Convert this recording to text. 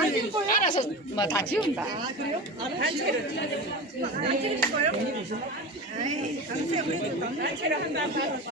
알아서 뭐 다 지운다. 아 그래요? 단체를 안 찍을 거예요? 아이 단체 우리도 단체를 한다.